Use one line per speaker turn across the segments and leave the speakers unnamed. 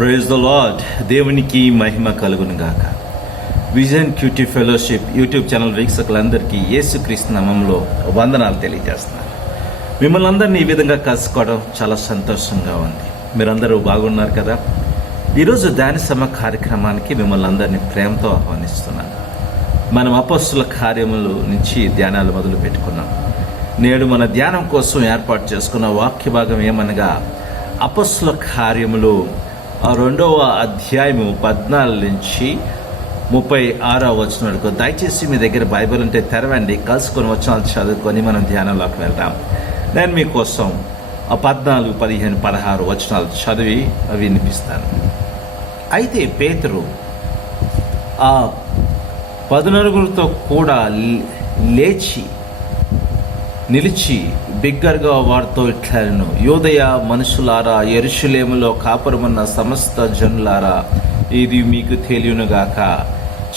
Praise the lord దేవునికి మహిమ కలుగును గాక. Vision QT fellowship YouTube channel వీక్షకులందరికీ యేసుక్రీస్తు నామంలో వందనాలు తెలియజేస్తున్నాను. మిమ్మల్ని అందరినీ ఈ విధంగా కలుసుకోవడం చాలా సంతోషంగా ఉంది. మీరందరూ బాగున్నారు కదా? ఈరోజు దాని సమ కార్యక్రమానికి మిమ్మల్ని అందరినీ ప్రేమతో ఆహ్వానిస్తున్నాను. మనం అపస్సుల కార్యములు నుంచి ధ్యానాలు మొదలు పెట్టుకున్నాం. నేడు మన ధ్యానం కోసం ఏర్పాటు చేసుకున్న వాక్య భాగం ఏమనగా అపస్సుల కార్యములు రెండవ అధ్యాయము పద్నాలుగు నుంచి ముప్పై ఆరో వచ్చిన వరకు. దయచేసి మీ దగ్గర బైబిల్ ఉంటే తెరవండి కలుసుకొని వచ్చిన చదువుకొని మనం ధ్యానంలోకి వెళ్దాం. నేను మీకోసం ఆ పద్నాలుగు పదిహేను పదహారు వచనాలు చదివి అవి వినిపిస్తాను. అయితే పేతురు ఆ పదునరుగురితో కూడా లేచి నిలిచి బిగ్గరగా వారితో ఇట్లాను యోదయ మనుషులారా ఎరుషులేములో కాపురమన్న సమస్త జనులారా ఇది మీకు తెలియనుగాక.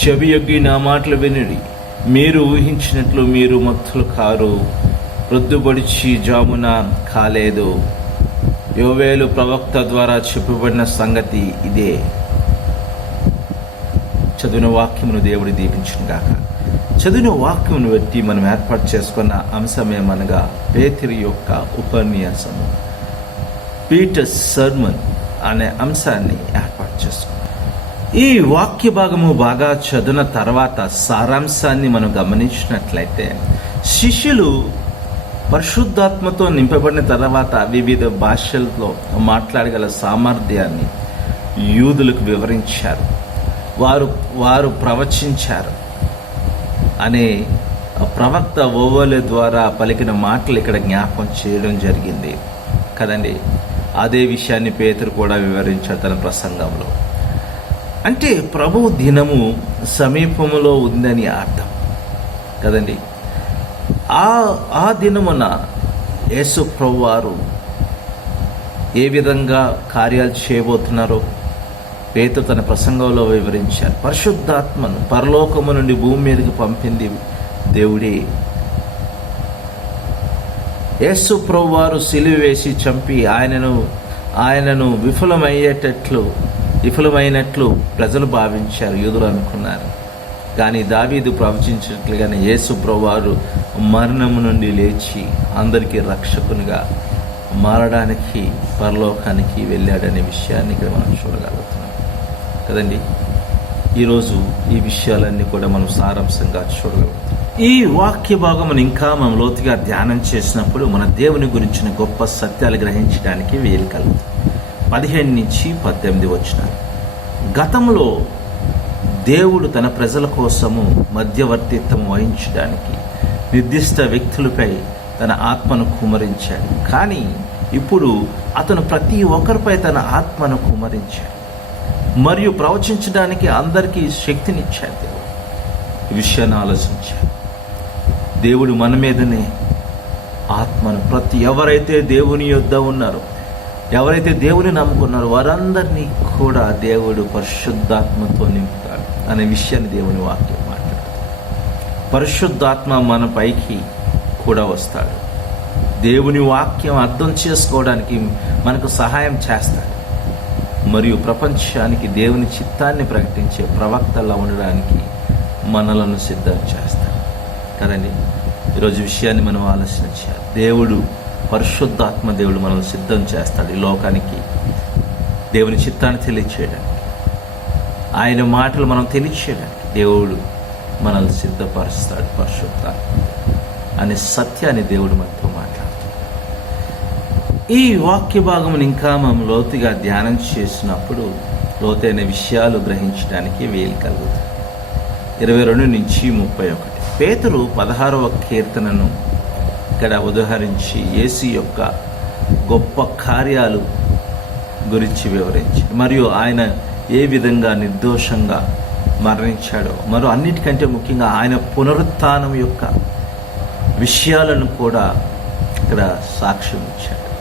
చెవి యొగ్గి నా మాటలు వినుడి. మీరు ఊహించినట్లు మీరు మత్తులు కారు. రొద్దుబడిచి జామున కాలేదు. యోవేలు ప్రవక్త ద్వారా చెప్పబడిన సంగతి ఇదే. చదివిన వాక్యమును దేవుడు దీపించును గాక చదివిన వాక్యమును బట్టి మనం ఏర్పాటు చేసుకున్న అంశం ఏమనగా పేతిరి యొక్క ఉపన్యాసము పీటర్ సర్మన్ అనే అంశాన్ని ఏర్పాటు చేసుకున్నాం. ఈ వాక్య భాగము బాగా చదివిన తర్వాత సారాంశాన్ని మనం గమనించినట్లయితే శిష్యులు పరిశుద్ధాత్మతో నింపబడిన తర్వాత వివిధ భాషలతో మాట్లాడగల సామర్థ్యాన్ని యూదులకు వివరించారు. వారు వారు ప్రవచించారు. అనే ప్రవక్త ఓవోలు ద్వారా పలికిన మాటలు ఇక్కడ జ్ఞాపకం చేయడం జరిగింది. కదండి? అదే విషయాన్ని పేతురు కూడా వివరించాడు తన ప్రసంగంలో. అంటే ప్రభు దినము సమీపంలో ఉందని అర్థం. కదండి? ఆ ఆ దినమున యేసు ప్రభు వారు ఏ విధంగా కార్యాలు చేయబోతున్నారో పేతు తన ప్రసంగంలో వివరించారు. పరిశుద్ధాత్మను పరలోకము నుండి భూమి మీదకి పంపింది దేవుడే. యేసు ప్రభు వారు సిలువ వేసి చంపి ఆయనను ఆయనను విఫలమయ్యేటట్లు విఫలమైనట్లు ప్రజలు భావించారు యూదులు అనుకున్నారు. కానీ దావీదు ప్రవచించినట్లుగానే యేసు వారు మరణము నుండి లేచి అందరికీ రక్షకునిగా మారడానికి పరలోకానికి వెళ్ళాడనే విషయాన్ని ఇక్కడ మనం చూడగలుగుతున్నాం. కదండి? ఈరోజు ఈ విషయాలన్నీ కూడా మనం సారాంశంగా చూడగలుగుతాం. ఈ వాక్య భాగమును ఇంకా మనం లోతుగా ధ్యానం చేసినప్పుడు మన దేవుని గురించిన గొప్ప సత్యాలు గ్రహించడానికి వీలు కలుగుతుంది పదిహేను నుంచి పద్దెనిమిది వచ్చిన గతంలో దేవుడు తన ప్రజల కోసము మధ్యవర్తిత్వం వహించడానికి నిర్దిష్ట వ్యక్తులపై తన ఆత్మను కుమరించాడు. కానీ ఇప్పుడు అతను ప్రతి ఒక్కరిపై తన ఆత్మను కుమరించాడు. మరియు ప్రవచించడానికి అందరికీ శక్తినిచ్చాడు దేవుడు. ఈ విషయాన్ని ఆలోచించాడు దేవుడు మన మీదనే ఆత్మను ప్రతి ఎవరైతే దేవుని యొద్ద ఉన్నారో ఎవరైతే దేవుని నమ్ముకున్నారో వారందరినీ కూడా దేవుడు పరిశుద్ధాత్మతో నింపుతాడు అనే విషయాన్ని దేవుని వాక్యం మాట్లాడుతుంది. పరిశుద్ధాత్మ మన పైకి కూడా వస్తాడు. దేవుని వాక్యం అర్థం చేసుకోవడానికి మనకు సహాయం చేస్తాడు. మరియు ప్రపంచానికి దేవుని చిత్తాన్ని ప్రకటించే ప్రవక్తలా ఉండడానికి మనలను సిద్ధం చేస్తాడు కదండి? ఈరోజు విషయాన్ని మనం ఆలోచన చేయాలి దేవుడు పరిశుద్ధాత్మ దేవుడు మనల్ని సిద్ధం చేస్తాడు ఈ లోకానికి. దేవుని చిత్తాన్ని తెలియచేయడానికి. ఆయన మాటలు మనం తెలియచేయడానికి దేవుడు మనల్ని సిద్ధపరుస్తాడు పరిశుద్ధ అనే సత్యాన్ని దేవుడు మనతో ఈ వాక్య భాగం ఇంకా మనం లోతుగా ధ్యానం చేసినప్పుడు లోతైన విషయాలు గ్రహించడానికి వీలు కలుగుతుంది. ఇరవై రెండు నుంచి ముప్పై ఒకటి. పేతురు పదహారవ కీర్తనను ఇక్కడ ఉదహరించి ఏసీ యొక్క గొప్ప కార్యాలు గురించి వివరించి మరియు ఆయన ఏ విధంగా నిర్దోషంగా మరణించాడో మరో అన్నిటికంటే ముఖ్యంగా ఆయన పునరుత్థానం యొక్క విషయాలను కూడా ఇక్కడ సాక్ష్యం ఇచ్చాడు.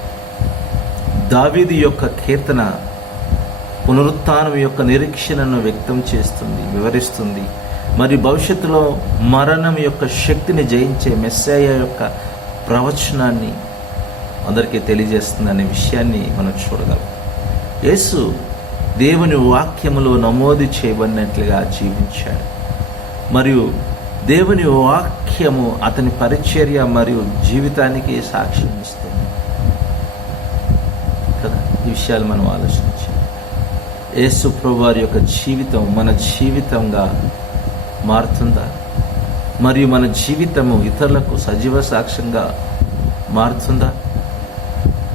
దావీది యొక్క కీర్తన పునరుత్నం యొక్క నిరీక్షణను వ్యక్తం చేస్తుంది వివరిస్తుంది. మరియు భవిష్యత్తులో మరణం యొక్క శక్తిని జయించే మెస్సయ్య యొక్క ప్రవచనాన్ని అందరికీ తెలియజేస్తుంది అనే విషయాన్ని మనం చూడగలం. యేసు దేవుని వాక్యములో నమోదు చేయబడినట్లుగా జీవించాడు. మరియు దేవుని వాక్యము అతని పరిచర్య మరియు జీవితానికి సాక్ష్యం ఇస్తుంది. ఈ విషయాలు మనం ఆలోచించాలి. యేసు ప్రభువారి యొక్క జీవితం మన జీవితంగా మారుతుందా? మరియు మన జీవితము ఇతరులకు సజీవ సాక్ష్యంగా మారుతుందా?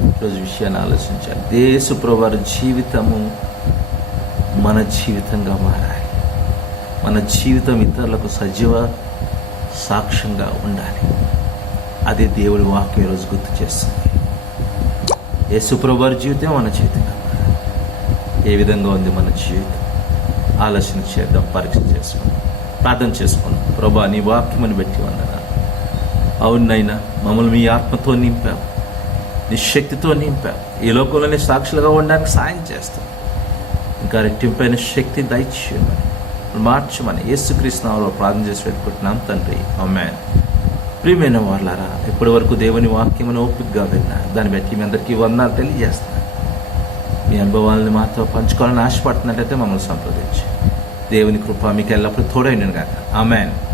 ఈరోజు విషయాన్ని ఆలోచించాలి. యేసు ప్రభువారి జీవితము మన జీవితంగా మారాలి. మన జీవితం ఇతరులకు సజీవ సాక్ష్యంగా ఉండాలి. అదే దేవుడి వాక్యం ఈరోజు గుర్తు చేస్తుంది. యేసుప్రభు వారి జీవితం మన చేతిలో ఏ విధంగా ఉంది మన జీవితం? ఆలోచన చేద్దాం పరీక్ష చేసుకుందాం ప్రార్థన చేసుకుందాం. ప్రభా నీ వాక్యమని పెట్టి వందనా అవునైనా మమ్మల్ని మీ ఆత్మతో నింపాం నీ శక్తితో నింపాం ఈ లోకంలోనే సాక్షులుగా ఉండడానికి సాయం చేస్తాం ఇంకా రెట్టింపైన శక్తి దయచేయమని మార్చమని యేసుక్రీస్తునామలో ప్రార్థన చేసి పెట్టుకుంటున్నాం తండ్రి. అమ్మాయి ప్రియమైన వాళ్ళారా ఇప్పటి వరకు దేవుని వాక్యమును ఓపికగా విన్నా దాన్ని బట్టి మీ అందరికీ వందనాలు తెలియజేస్తున్నాను. మీ అనుభవాలను మాతో పంచుకోవాలని ఆశపడుతున్నట్లయితే మమ్మల్ని సంప్రదించి. దేవుని కృప మీకు ఎల్లప్పుడూ తోడైండును కాక ఆమెన్.